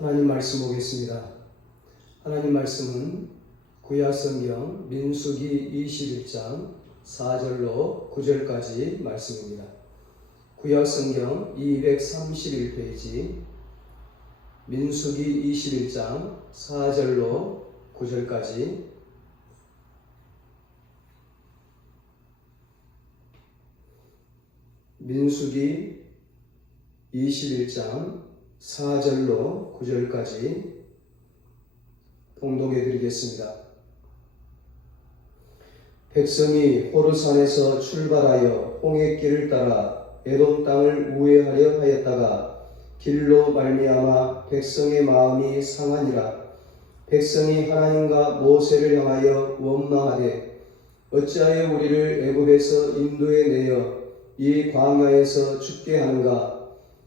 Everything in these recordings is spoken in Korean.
하나님 말씀 보겠습니다. 하나님 말씀은 구약성경 민수기 21장 4절로 9절까지 말씀입니다. 구약성경 231페이지 민수기 21장 4절로 9절까지 민수기 21장 4절로 9절까지 봉독해 드리겠습니다. 백성이 호르산에서 출발하여 홍해길을 따라 에돔 땅을 우회하려 하였다가 길로 말미암아 백성의 마음이 상하니라. 백성이 하나님과 모세를 향하여 원망하되 어찌하여 우리를 애굽에서 인도해 내어 이 광야에서 죽게 하는가?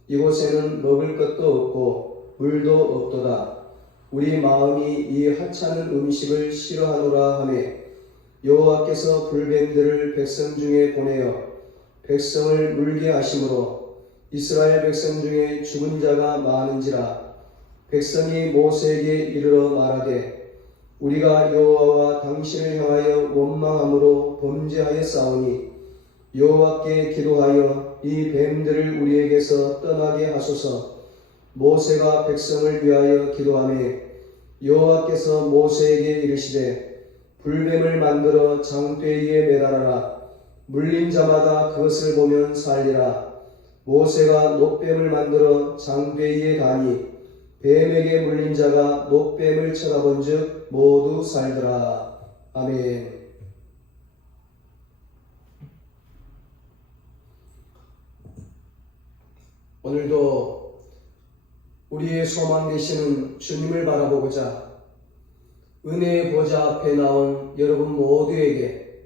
이곳에는 먹을 것도 없고 물도 없도다. 우리 마음이 이 하찮은 음식을 싫어하노라 하매 여호와께서 불뱀들을 백성 중에 보내어 백성을 물게 하심으로 이스라엘 백성 중에 죽은 자가 많은지라. 백성이 모세에게 이르러 말하되 우리가 여호와와 당신을 향하여 원망함으로 범죄하였사오니 여호와께 기도하여 이 뱀들을 우리에게서 떠나게 하소서. 모세가 백성을 위하여 기도하매 여호와께서 모세에게 이르시되 불뱀을 만들어 장대위에 매달아라. 물린 자마다 그것을 보면 살리라. 모세가 놋뱀을 만들어 장대위에 가니 뱀에게 물린 자가 놋뱀을 쳐다본즉 모두 살더라. 아멘. 오늘도 우리의 소망 되시는 주님을 바라보고자 은혜의 보좌 앞에 나온 여러분 모두에게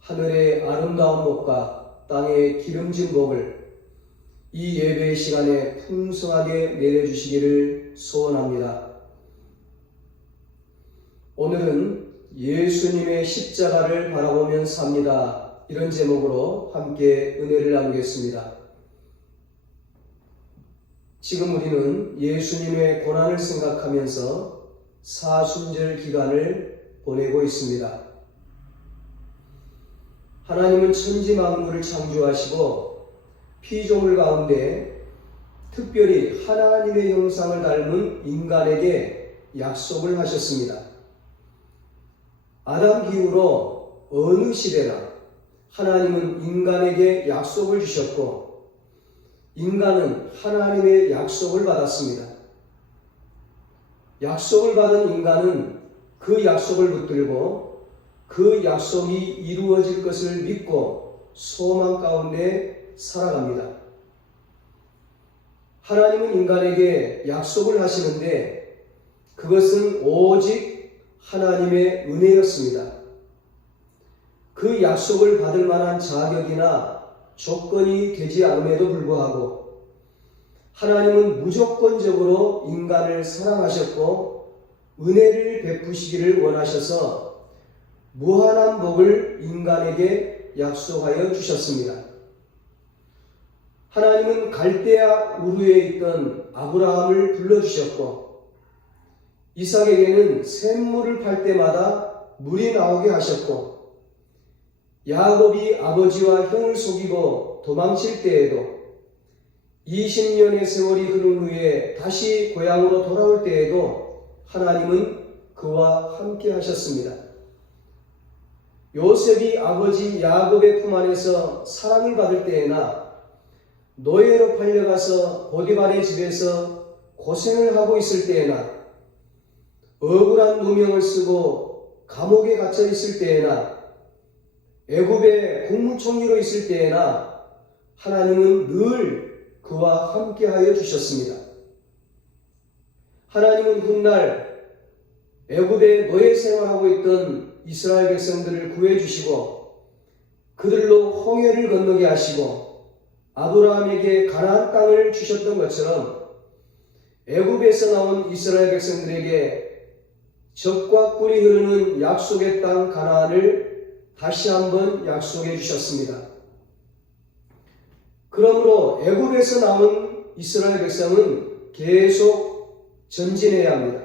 하늘의 아름다운 복과 땅의 기름진 복을 이 예배의 시간에 풍성하게 내려주시기를 소원합니다. 오늘은 예수님의 십자가를 바라보면 삽니다. 이런 제목으로 함께 은혜를 나누겠습니다. 지금 우리는 예수님의 고난을 생각하면서 사순절 기간을 보내고 있습니다. 하나님은 천지 만물을 창조하시고 피조물 가운데 특별히 하나님의 형상을 닮은 인간에게 약속을 하셨습니다. 아담 이후로 어느 시대나 하나님은 인간에게 약속을 주셨고 인간은 하나님의 약속을 받았습니다. 약속을 받은 인간은 그 약속을 붙들고 그 약속이 이루어질 것을 믿고 소망 가운데 살아갑니다. 하나님은 인간에게 약속을 하시는데 그것은 오직 하나님의 은혜였습니다. 그 약속을 받을 만한 자격이나 조건이 되지 않음에도 불구하고 하나님은 무조건적으로 인간을 사랑하셨고 은혜를 베푸시기를 원하셔서 무한한 복을 인간에게 약속하여 주셨습니다. 하나님은 갈대아 우르에 있던 아브라함을 불러주셨고 이삭에게는 샘물을 팔 때마다 물이 나오게 하셨고 야곱이 아버지와 형을 속이고 도망칠 때에도 20년의 세월이 흐른 후에 다시 고향으로 돌아올 때에도 하나님은 그와 함께 하셨습니다. 요셉이 아버지 야곱의 품 안에서 사랑을 받을 때에나 노예로 팔려가서 보디발의 집에서 고생을 하고 있을 때에나 억울한 누명을 쓰고 감옥에 갇혀 있을 때에나 애굽의 국무총리로 있을 때에나 하나님은 늘 그와 함께하여 주셨습니다. 하나님은 훗날 애굽에 노예 생활하고 있던 이스라엘 백성들을 구해주시고 그들로 홍해를 건너게 하시고 아브라함에게 가나안 땅을 주셨던 것처럼 애굽에서 나온 이스라엘 백성들에게 젖과 꿀이 흐르는 약속의 땅 가나안을 다시 한번 약속해 주셨습니다. 그러므로 애굽에서 나온 이스라엘 백성은 계속 전진해야 합니다.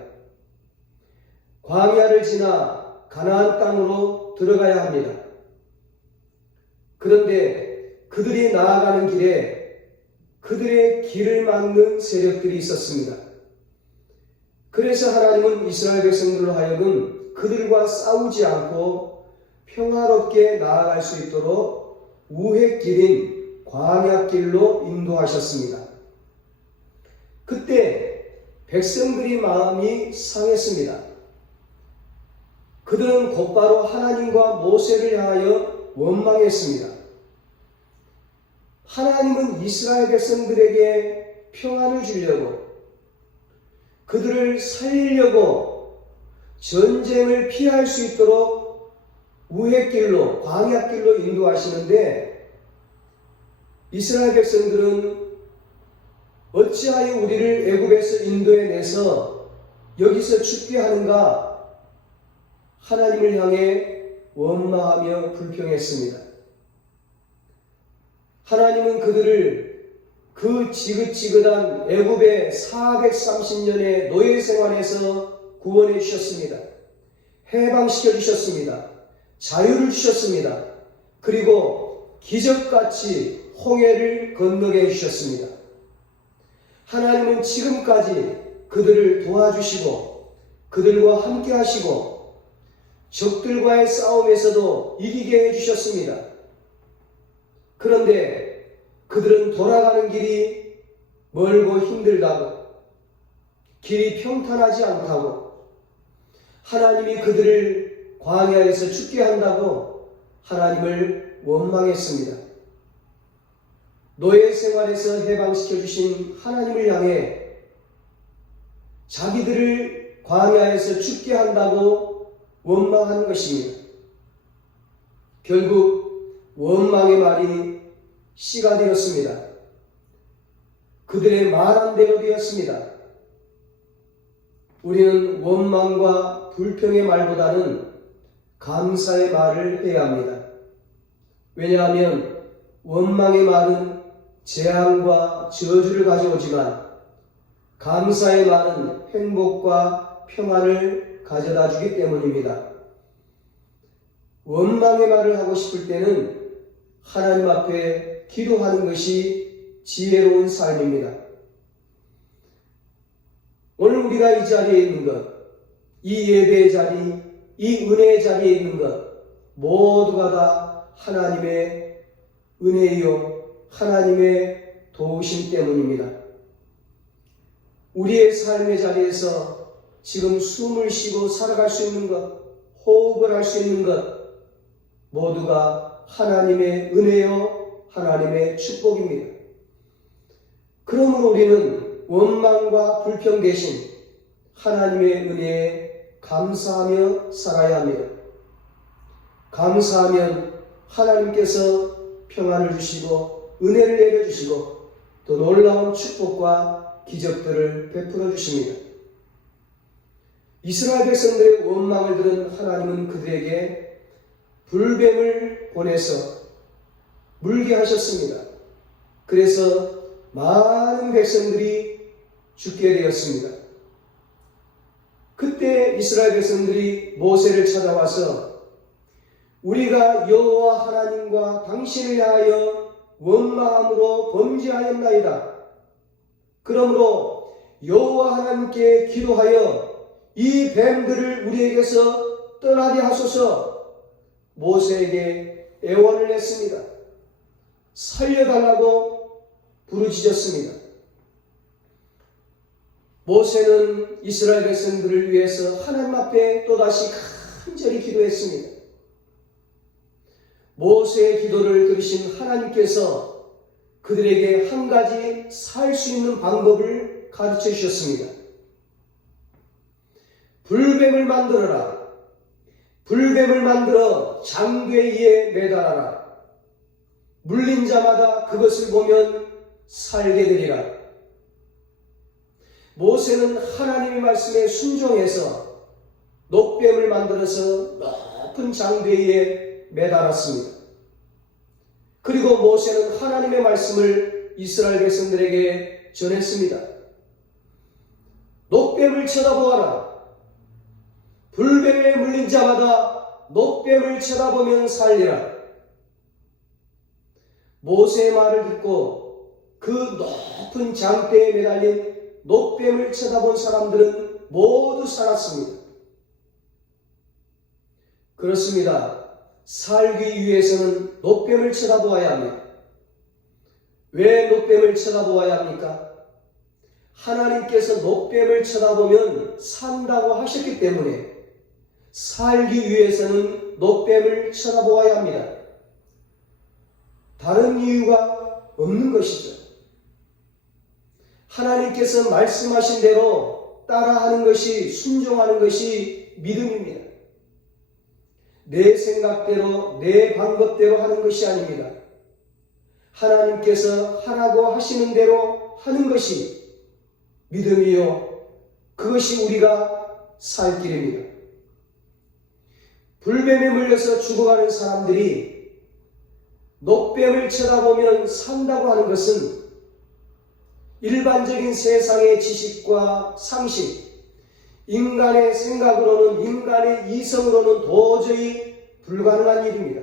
광야를 지나 가나안 땅으로 들어가야 합니다. 그런데 그들이 나아가는 길에 그들의 길을 막는 세력들이 있었습니다. 그래서 하나님은 이스라엘 백성들로 하여금 그들과 싸우지 않고 평화롭게 나아갈 수 있도록 우회길인 광야길로 인도하셨습니다. 그때 백성들이 마음이 상했습니다. 그들은 곧바로 하나님과 모세를 향하여 원망했습니다. 하나님은 이스라엘 백성들에게 평안을 주려고, 그들을 살리려고 전쟁을 피할 수 있도록 우회길로, 광야길로 인도하시는데, 이스라엘 백성들은 어찌하여 우리를 애굽에서 인도해내서 여기서 죽게 하는가 하나님을 향해 원망하며 불평했습니다. 하나님은 그들을 그 지긋지긋한 애굽의 430년의 노예 생활에서 구원해 주셨습니다. 해방시켜 주셨습니다. 자유를 주셨습니다. 그리고 기적같이 홍해를 건너게 해주셨습니다. 하나님은 지금까지 그들을 도와주시고 그들과 함께 하시고 적들과의 싸움에서도 이기게 해주셨습니다. 그런데 그들은 돌아가는 길이 멀고 힘들다고, 길이 평탄하지 않다고, 하나님이 그들을 광야에서 죽게 한다고 하나님을 원망했습니다. 노예 생활에서 해방시켜 주신 하나님을 향해 자기들을 광야에서 죽게 한다고 원망한 것입니다. 결국 원망의 말이 씨가 되었습니다. 그들의 말한 대로 되었습니다. 우리는 원망과 불평의 말보다는 감사의 말을 해야 합니다. 왜냐하면 원망의 말은 재앙과 저주를 가져오지만 감사의 말은 행복과 평안을 가져다 주기 때문입니다. 원망의 말을 하고 싶을 때는 하나님 앞에 기도하는 것이 지혜로운 삶입니다. 오늘 우리가 이 자리에 있는 것, 이 예배의 자리, 이 은혜의 자리에 있는 것 모두가 다 하나님의 은혜요, 하나님의 도우심 때문입니다. 우리의 삶의 자리에서 지금 숨을 쉬고 살아갈 수 있는 것, 호흡을 할 수 있는 것 모두가 하나님의 은혜요, 하나님의 축복입니다. 그러므로 우리는 원망과 불평 대신 하나님의 은혜에 감사하며 살아야 합니다. 감사하면 하나님께서 평안을 주시고 은혜를 내려주시고 또 놀라운 축복과 기적들을 베풀어 주십니다. 이스라엘 백성들의 원망을 들은 하나님은 그들에게 불뱀을 보내서 물게 하셨습니다. 그래서 많은 백성들이 죽게 되었습니다. 그때 이스라엘 백성들이 모세를 찾아와서 우리가 여호와 하나님과 당신을 향하여 원망함으로 범죄하였나이다. 그러므로 여호와 하나님께 기도하여 이 뱀들을 우리에게서 떠나게 하소서 모세에게 애원을 했습니다. 살려달라고 부르짖었습니다. 모세는 이스라엘 백성들을 위해서 하나님 앞에 또다시 간절히 기도했습니다. 모세의 기도를 들으신 하나님께서 그들에게 한 가지 살 수 있는 방법을 가르쳐 주셨습니다. 불뱀을 만들어라. 불뱀을 만들어 장궤 위에 매달아라. 물린 자마다 그것을 보면 살게 되리라. 모세는 하나님의 말씀에 순종해서 녹뱀을 만들어서 높은 장궤 위에 매달았습니다. 그리고 모세는 하나님의 말씀을 이스라엘 백성들에게 전했습니다. 노뱀을 쳐다보아라. 불뱀에 물린 자마다 노뱀을 쳐다보면 살리라. 모세의 말을 듣고 그 높은 장대에 매달린 노뱀을 쳐다본 사람들은 모두 살았습니다. 그렇습니다. 살기 위해서는 노뱀을 쳐다보아야 합니다. 왜 노뱀을 쳐다보아야 합니까? 하나님께서 노뱀을 쳐다보면 산다고 하셨기 때문에 살기 위해서는 노뱀을 쳐다보아야 합니다. 다른 이유가 없는 것이죠. 하나님께서 말씀하신 대로 따라하는 것이, 순종하는 것이 믿음입니다. 내 생각대로, 내 방법대로 하는 것이 아닙니다. 하나님께서 하라고 하시는 대로 하는 것이 믿음이요, 그것이 우리가 살 길입니다. 불뱀에 물려서 죽어가는 사람들이 노뱀을 쳐다보면 산다고 하는 것은 일반적인 세상의 지식과 상식, 인간의 생각으로는, 인간의 이성으로는 도저히 불가능한 일입니다.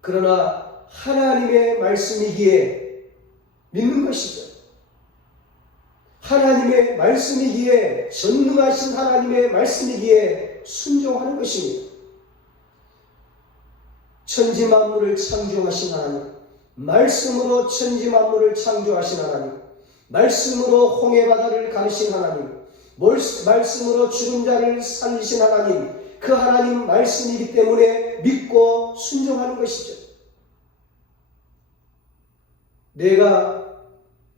그러나 하나님의 말씀이기에 믿는 것이죠. 하나님의 말씀이기에, 전능하신 하나님의 말씀이기에 순종하는 것입니다. 천지만물을 창조하신 하나님, 말씀으로 천지만물을 창조하신 하나님, 말씀으로 홍해바다를 가르신 하나님, 말씀으로 죽은 자를 살리신 하나님, 그 하나님 말씀이기 때문에 믿고 순종하는 것이죠. 내가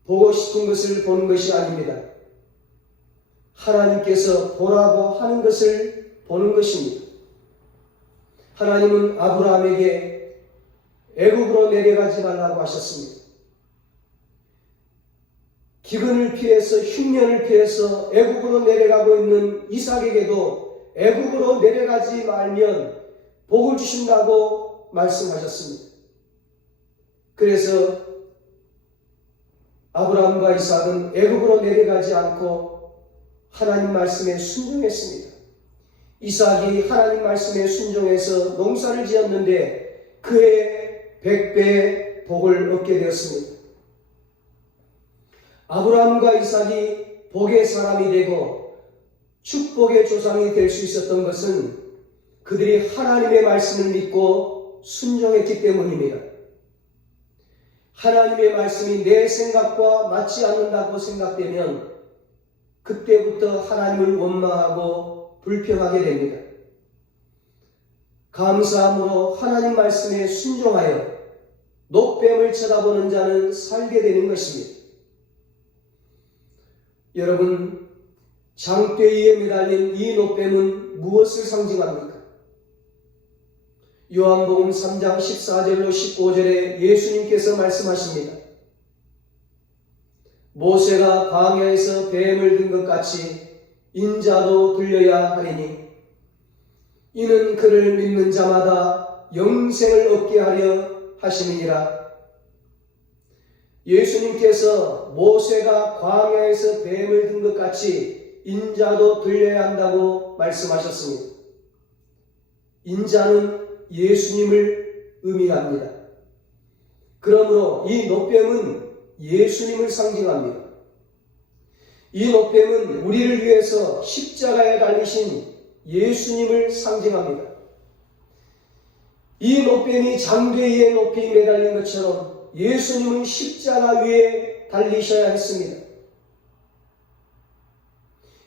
보고 싶은 것을 보는 것이 아닙니다. 하나님께서 보라고 하는 것을 보는 것입니다. 하나님은 아브라함에게 애굽으로 내려가지 말라고 하셨습니다. 기근을 피해서, 흉년을 피해서 애굽으로 내려가고 있는 이삭에게도 애굽으로 내려가지 말면 복을 주신다고 말씀하셨습니다. 그래서 아브라함과 이삭은 애굽으로 내려가지 않고 하나님 말씀에 순종했습니다. 이삭이 하나님 말씀에 순종해서 농사를 지었는데 그의 100배의 복을 얻게 되었습니다. 아브라함과 이삭이 복의 사람이 되고 축복의 조상이 될 수 있었던 것은 그들이 하나님의 말씀을 믿고 순종했기 때문입니다. 하나님의 말씀이 내 생각과 맞지 않는다고 생각되면 그때부터 하나님을 원망하고 불평하게 됩니다. 감사함으로 하나님 말씀에 순종하여 노뱀을 쳐다보는 자는 살게 되는 것입니다. 여러분, 장대 위에 매달린 이 노뱀은 무엇을 상징합니까? 요한복음 3장 14절로 15절에 예수님께서 말씀하십니다. 모세가 광야에서 뱀을 든 것 같이 인자도 들려야 하리니 이는 그를 믿는 자마다 영생을 얻게 하려 하심이니라. 예수님께서 모세가 광야에서 뱀을 든 것 같이 인자도 들려야 한다고 말씀하셨습니다. 인자는 예수님을 의미합니다. 그러므로 이 노뱀은 예수님을 상징합니다. 이 노뱀은 우리를 위해서 십자가에 달리신 예수님을 상징합니다. 이 노뱀이 장대 위에 높이 매달린 것처럼 예수님은 십자가 위에 달리셔야 했습니다.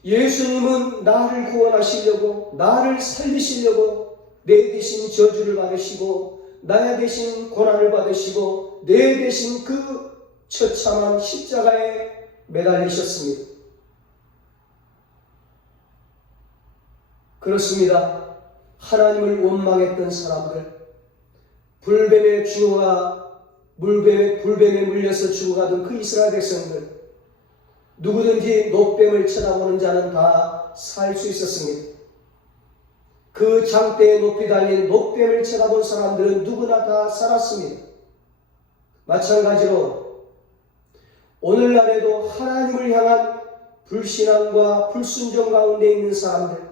예수님은 나를 구원하시려고, 나를 살리시려고 내 대신 저주를 받으시고 나 대신 고난을 받으시고 내 대신 그 처참한 십자가에 매달리셨습니다. 그렇습니다. 하나님을 원망했던 사람들, 불뱀에 물려서 죽어가던 그 이스라엘 백성들, 누구든지 노뱀을 쳐다보는 자는 다 살 수 있었습니다. 그 장대에 높이 달린 노뱀을 쳐다본 사람들은 누구나 다 살았습니다. 마찬가지로 오늘날에도 하나님을 향한 불신앙과 불순종 가운데 있는 사람들,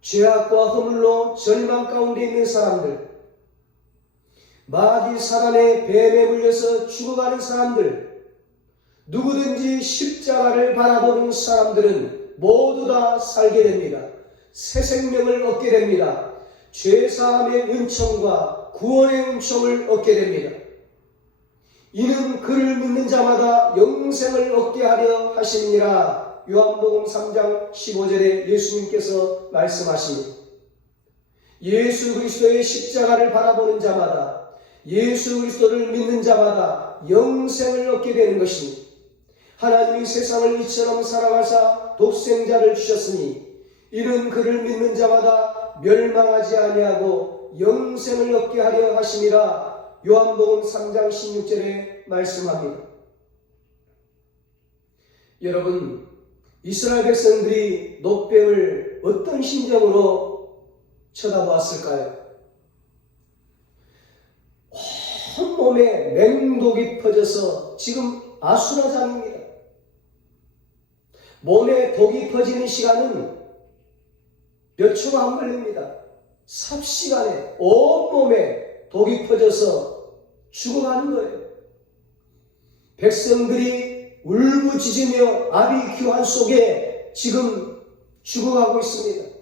죄악과 허물로 절망 가운데 있는 사람들, 마귀 사단의 뱀에 물려서 죽어가는 사람들, 누구든지 십자가를 바라보는 사람들은 모두 다 살게 됩니다. 새 생명을 얻게 됩니다. 죄사함의 은총과 구원의 은총을 얻게 됩니다. 이는 그를 믿는 자마다 영생을 얻게 하려 하심이니라. 요한복음 3장 15절에 예수님께서 말씀하십니다. 예수 그리스도의 십자가를 바라보는 자마다, 예수 그리스도를 믿는 자마다 영생을 얻게 되는 것입니다. 하나님이 세상을 이처럼 사랑하사 독생자를 주셨으니 이는 그를 믿는 자마다 멸망하지 아니하고 영생을 얻게 하려 하심이라. 요한복음 3장 16절에 말씀합니다. 여러분, 이스라엘 백성들이 놋뱀을 어떤 심정으로 쳐다보았을까요? 온몸에 맹독이 퍼져서 지금 아수라장입니다. 몸에 독이 퍼지는 시간은 몇 초가 안 걸립니다. 삽시간에 온몸에 독이 퍼져서 죽어가는 거예요. 백성들이 울부짖으며 아비규환 속에 지금 죽어가고 있습니다.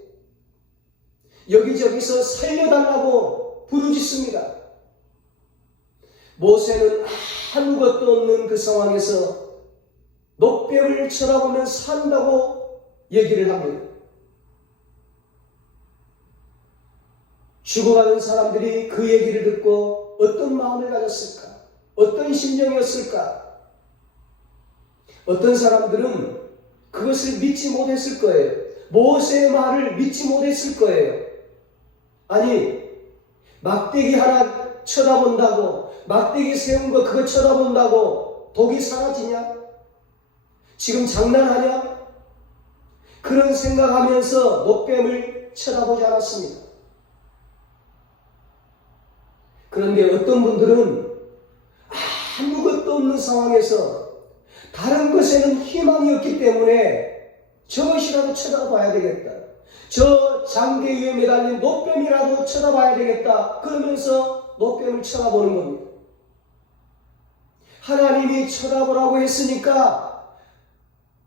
여기저기서 살려달라고 부르짖습니다. 모세는 아무것도 없는 그 상황에서 놋뱀을 쳐다보며 산다고 얘기를 합니다. 죽어가는 사람들이 그 얘기를 듣고 어떤 마음을 가졌을까? 어떤 심정이었을까? 어떤 사람들은 그것을 믿지 못했을 거예요. 모세의 말을 믿지 못했을 거예요. 아니, 막대기 하나 쳐다본다고, 막대기 세운 거 그거 쳐다본다고 독이 사라지냐? 지금 장난하냐? 그런 생각하면서 놋뱀을 쳐다보지 않았습니다. 그런데 어떤 분들은 아무것도 없는 상황에서 다른 것에는 희망이 없기 때문에 저것이라도 쳐다봐야 되겠다. 저 장대 위에 매달린 놋뱀이라도 쳐다봐야 되겠다. 그러면서 놋뱀을 쳐다보는 겁니다. 하나님이 쳐다보라고 했으니까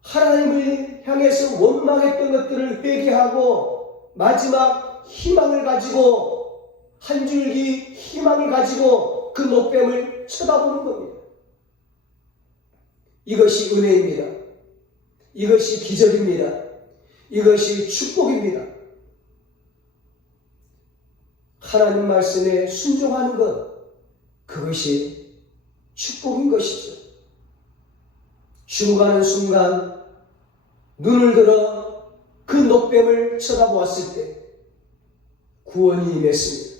하나님을 향해서 원망했던 것들을 회개하고 마지막 희망을 가지고 한 줄기 희망을 가지고 그 놋뱀을 쳐다보는 겁니다. 이것이 은혜입니다. 이것이 기적입니다. 이것이 축복입니다. 하나님 말씀에 순종하는 것, 그것이 축복인 것이죠. 죽어가는 순간 눈을 들어 그 놋뱀을 쳐다보았을 때 구원이 임했습니다.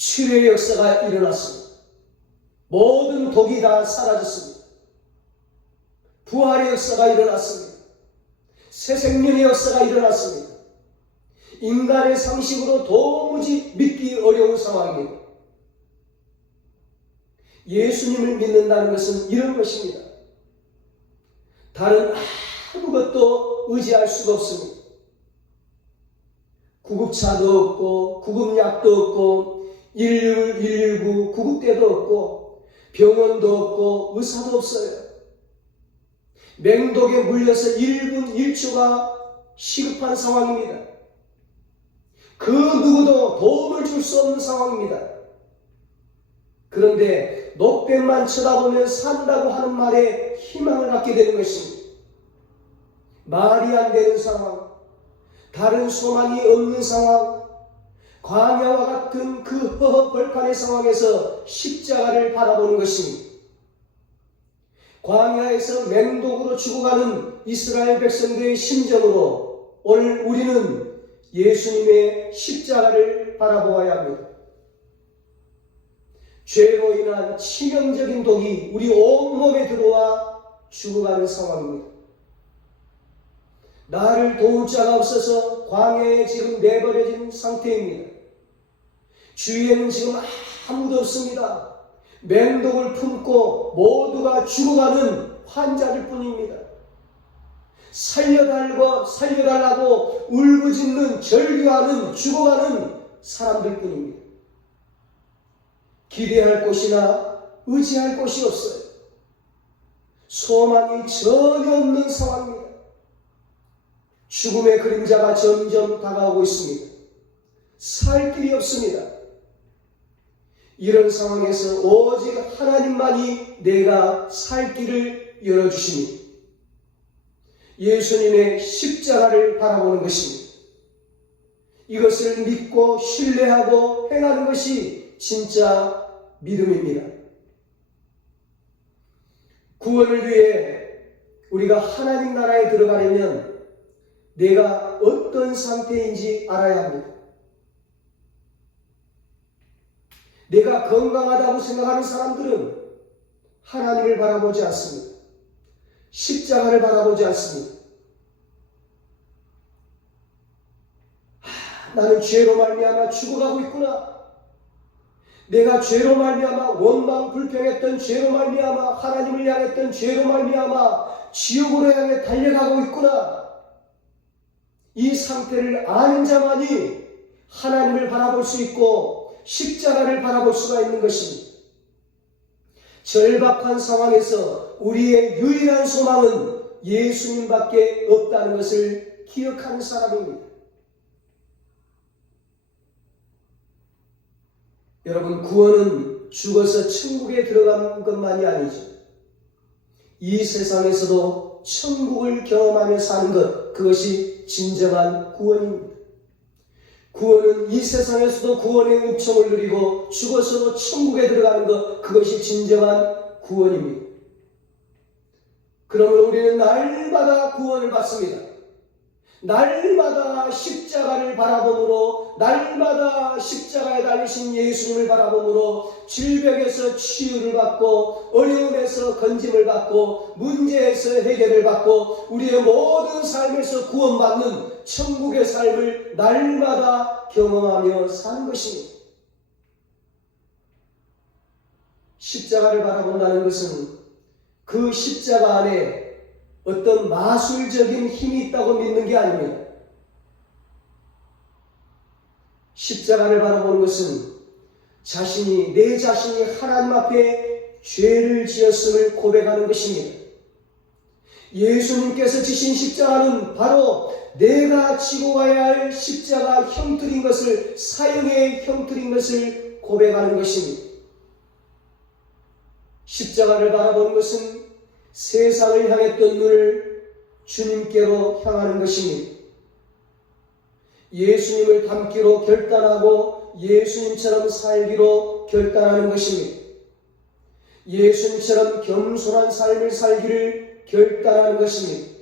치료의 역사가 일어났습니다. 모든 독이 다 사라졌습니다. 부활의 역사가 일어났습니다. 새 생명의 역사가 일어났습니다. 인간의 상식으로 도무지 믿기 어려운 상황입니다. 예수님을 믿는다는 것은 이런 것입니다. 다른 아무것도 의지할 수가 없습니다. 구급차도 없고 구급약도 없고 119 구급대도 없고 병원도 없고 의사도 없어요. 맹독에 물려서 1분 1초가 시급한 상황입니다. 그 누구도 도움을 줄 수 없는 상황입니다. 그런데 놋뱀만 쳐다보면 산다고 하는 말에 희망을 갖게 되는 것입니다. 말이 안 되는 상황, 다른 소망이 없는 상황, 광야와 같은 그 허허벌판의 상황에서 십자가를 바라보는 것입니다. 광야에서 맹독으로 죽어가는 이스라엘 백성들의 심정으로 오늘 우리는 예수님의 십자가를 바라보아야 합니다. 죄로 인한 치명적인 독이 우리 온몸에 들어와 죽어가는 상황입니다. 나를 도울 자가 없어서 광야에 지금 내버려진 상태입니다. 주위에는 지금 아무도 없습니다. 맹독을 품고 모두가 죽어가는 환자들 뿐입니다. 살려달라고 울부짖는, 절규하는, 죽어가는 사람들 뿐입니다. 기대할 곳이나 의지할 곳이 없어요. 소망이 전혀 없는 상황입니다. 죽음의 그림자가 점점 다가오고 있습니다. 살 길이 없습니다. 이런 상황에서 오직 하나님만이 내가 살 길을 열어주십니다. 예수님의 십자가를 바라보는 것입니다. 이것을 믿고 신뢰하고 행하는 것이 진짜 믿음입니다. 구원을 위해 우리가 하나님 나라에 들어가려면 내가 어떤 상태인지 알아야 합니다. 내가 건강하다고 생각하는 사람들은 하나님을 바라보지 않습니다. 십자가를 바라보지 않습니다. 나는 죄로 말미암아 죽어가고 있구나. 내가 죄로 말미암아 원망 불평했던 죄로 말미암아 하나님을 향했던 죄로 말미암아 지옥으로 향해 달려가고 있구나. 이 상태를 아는 자만이 하나님을 바라볼 수 있고 십자가를 바라볼 수가 있는 것입니다. 절박한 상황에서 우리의 유일한 소망은 예수님밖에 없다는 것을 기억하는 사람입니다. 여러분, 구원은 죽어서 천국에 들어가는 것만이 아니죠. 이 세상에서도 천국을 경험하며 사는 것, 그것이 진정한 구원입니다. 구원은 이 세상에서도 구원의 은총을 누리고 죽어서도 천국에 들어가는 것, 그것이 진정한 구원입니다. 그러므로 우리는 날마다 구원을 받습니다. 날마다 십자가를 바라보므로, 날마다 십자가에 달리신 예수님을 바라보므로 질병에서 치유를 받고 어려움에서 건짐을 받고 문제에서 해결을 받고 우리의 모든 삶에서 구원받는 천국의 삶을 날마다 경험하며 사는 것입니다. 십자가를 바라본다는 것은 그 십자가 안에 어떤 마술적인 힘이 있다고 믿는 게 아닙니다. 십자가를 바라보는 것은 내 자신이 하나님 앞에 죄를 지었음을 고백하는 것입니다. 예수님께서 지신 십자가는 바로 내가 지고 가야 할 십자가 형틀인 것을, 사형의 형틀인 것을 고백하는 것입니다. 십자가를 바라보는 것은 세상을 향했던 눈을 주님께로 향하는 것입니다. 예수님을 닮기로 결단하고 예수님처럼 살기로 결단하는 것입니다. 예수님처럼 겸손한 삶을 살기를 결단하는 것입니다.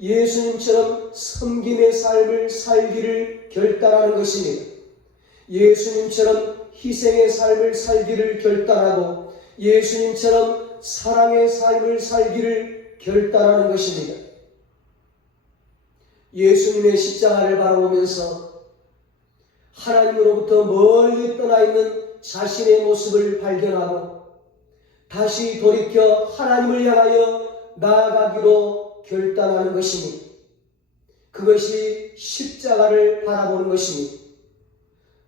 예수님처럼 섬김의 삶을 살기를 결단하는 것입니다. 예수님처럼 희생의 삶을 살기를 결단하고 예수님처럼 사랑의 삶을 살기를 결단하는 것입니다. 예수님의 십자가를 바라보면서 하나님으로부터 멀리 떠나 있는 자신의 모습을 발견하고 다시 돌이켜 하나님을 향하여 나아가기로 결단하는 것입니다. 그것이 십자가를 바라보는 것입니다.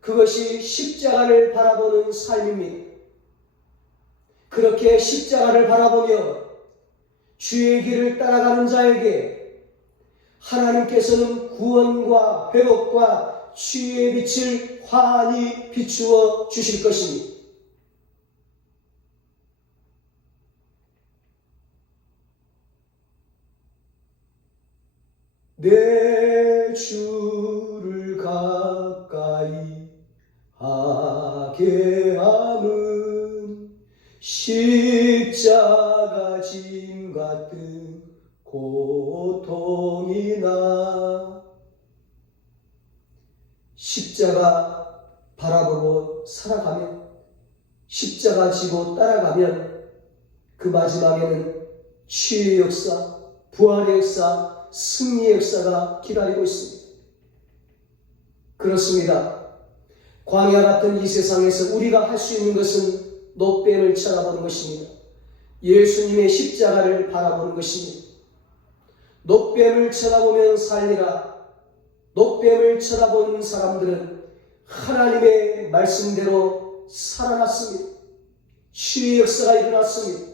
그것이 십자가를 바라보는 삶입니다. 그렇게 십자가를 바라보며 주의 길을 따라가는 자에게 하나님께서는 구원과 회복과 치유의 빛을 환히 비추어 주실 것입니다. 내 주를 가까이 하게 함은 십자가 짐 같은 고통이나. 십자가 바라보고 살아가면, 십자가 지고 따라가면 그 마지막에는 치유의 역사, 부활의 역사, 승리의 역사가 기다리고 있습니다. 그렇습니다. 광야 같은 이 세상에서 우리가 할 수 있는 것은 노뱀을 쳐다보는 것입니다. 예수님의 십자가를 바라보는 것입니다. 노뱀을 쳐다보면 살리라. 노뱀을 쳐다본 사람들은 하나님의 말씀대로 살아났습니다. 치유의 역사가 일어났습니다.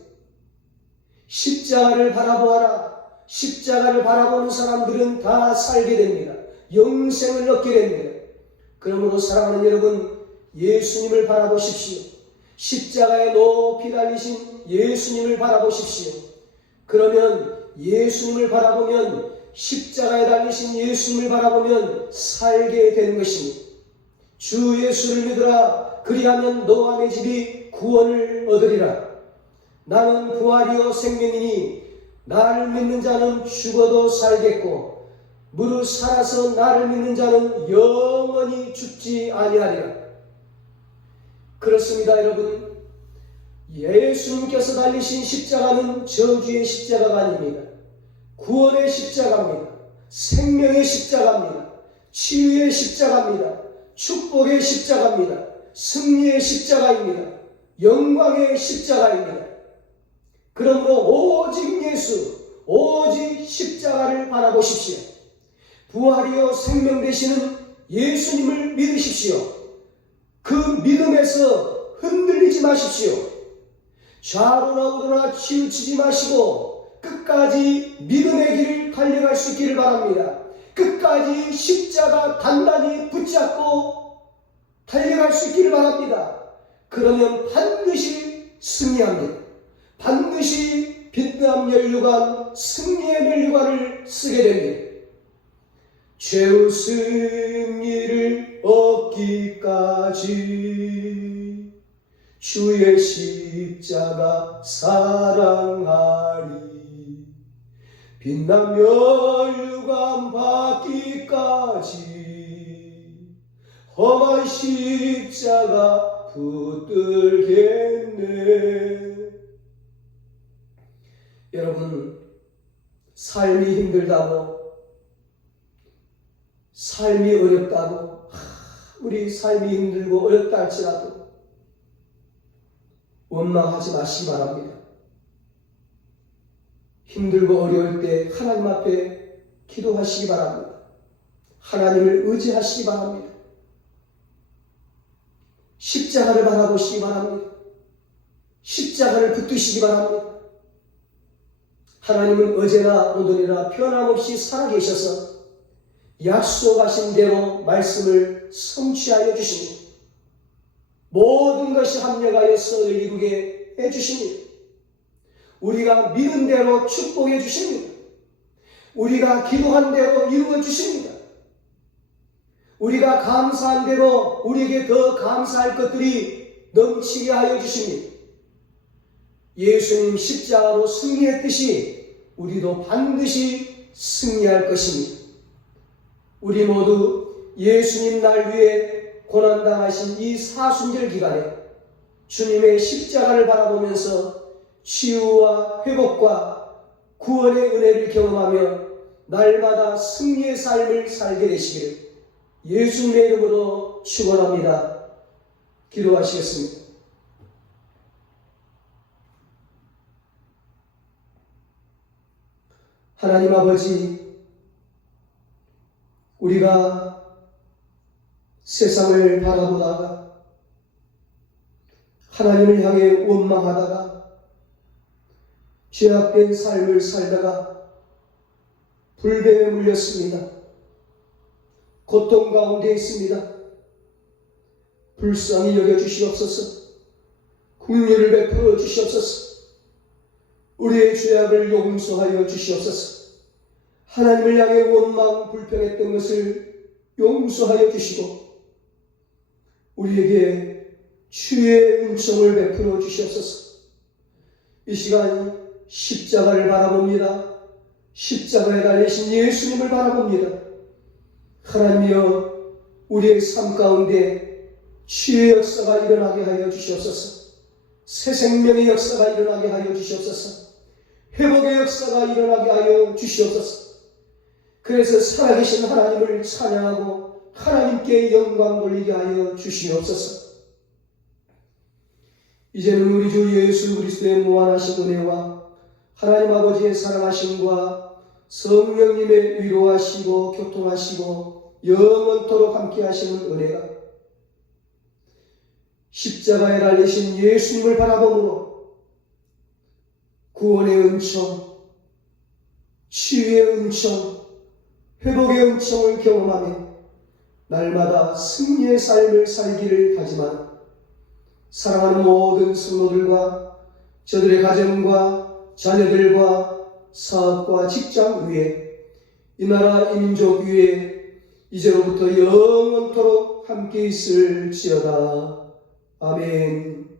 십자가를 바라보아라. 십자가를 바라보는 사람들은 다 살게 됩니다. 영생을 얻게 됩니다. 그러므로 사랑하는 여러분, 예수님을 바라보십시오. 십자가에 높이 달리신 예수님을 바라보십시오. 그러면 예수님을 바라보면, 십자가에 달리신 예수님을 바라보면 살게 되는 것입니다. 주 예수를 믿으라. 그리하면 너와 내 집이 구원을 얻으리라. 나는 부활이요 생명이니 나를 믿는 자는 죽어도 살겠고 무릇 살아서 나를 믿는 자는 영원히 죽지 아니하리라. 그렇습니다, 여러분. 예수님께서 달리신 십자가는 저주의 십자가가 아닙니다. 구원의 십자가입니다. 생명의 십자가입니다. 치유의 십자가입니다. 축복의 십자가입니다. 승리의 십자가입니다. 영광의 십자가입니다. 그러므로 오직 예수, 오직 십자가를 바라보십시오. 부활이요 생명 되시는 예수님을 믿으십시오. 그 믿음에서 흔들리지 마십시오. 좌로나 우로나 치우치지 마시고 끝까지 믿음의 길을 달려갈 수 있기를 바랍니다. 끝까지 십자가 단단히 붙잡고 달려갈 수 있기를 바랍니다. 그러면 반드시 승리합니다. 반드시 빛남 면류관, 승리의 면류관을 쓰게 됩니다. 최후 승리를 얻기까지 주의 십자가 사랑하리. 빛남 면류관 받기까지 험한 십자가 붙들겠네. 여러분, 삶이 힘들다고, 삶이 어렵다고, 우리 삶이 힘들고 어렵다 할지라도 원망하지 마시기 바랍니다. 힘들고 어려울 때 하나님 앞에 기도하시기 바랍니다. 하나님을 의지하시기 바랍니다. 십자가를 바라보시기 바랍니다. 십자가를 붙드시기 바랍니다. 하나님은 어제나 오늘이나 변함없이 살아계셔서 약속하신 대로 말씀을 성취하여 주십니다. 모든 것이 합력하여서 이루게 해주십니다. 우리가 믿은 대로 축복해 주십니다. 우리가 기도한 대로 이루어 주십니다. 우리가 감사한 대로 우리에게 더 감사할 것들이 넘치게 하여 주십니다. 예수님 십자가로 승리했듯이 우리도 반드시 승리할 것입니다. 우리 모두 예수님 날 위해 고난당하신 이 사순절 기간에 주님의 십자가를 바라보면서 치유와 회복과 구원의 은혜를 경험하며 날마다 승리의 삶을 살게 되시기를 예수님의 이름으로 축원합니다. 기도하시겠습니다. 하나님 아버지, 우리가 세상을 바라보다가 하나님을 향해 원망하다가 죄악된 삶을 살다가 불뱀에 물렸습니다. 고통 가운데 있습니다. 불쌍히 여겨주시옵소서. 긍휼을 베풀어 주시옵소서. 우리의 죄악을 용서하여 주시옵소서. 하나님을 향해 원망 불평했던 것을 용서하여 주시고 우리에게 치유의 은총을 베풀어 주시옵소서. 이 시간 십자가를 바라봅니다. 십자가에 달리신 예수님을 바라봅니다. 하나님이여, 우리의 삶 가운데 치유의 역사가 일어나게 하여 주시옵소서. 새 생명의 역사가 일어나게 하여 주시옵소서. 회복의 역사가 일어나게 하여 주시옵소서. 그래서 살아계신 하나님을 찬양하고 하나님께 영광 돌리게 하여 주시옵소서. 이제는 우리 주 예수 그리스도의 무한하신 은혜와 하나님 아버지의 사랑하심과 성령님의 위로하시고 교통하시고 영원토록 함께 하시는 은혜가 십자가에 달리신 예수님을 바라보므로 구원의 은총, 치유의 은총, 회복의 은총을 경험하며 날마다 승리의 삶을 살기를 다짐하는 사랑하는 모든 성도들과 저들의 가정과 자녀들과 사업과 직장 위에 이 나라 이 민족 위에 이제로부터 영원토록 함께 있을지어다. 아멘.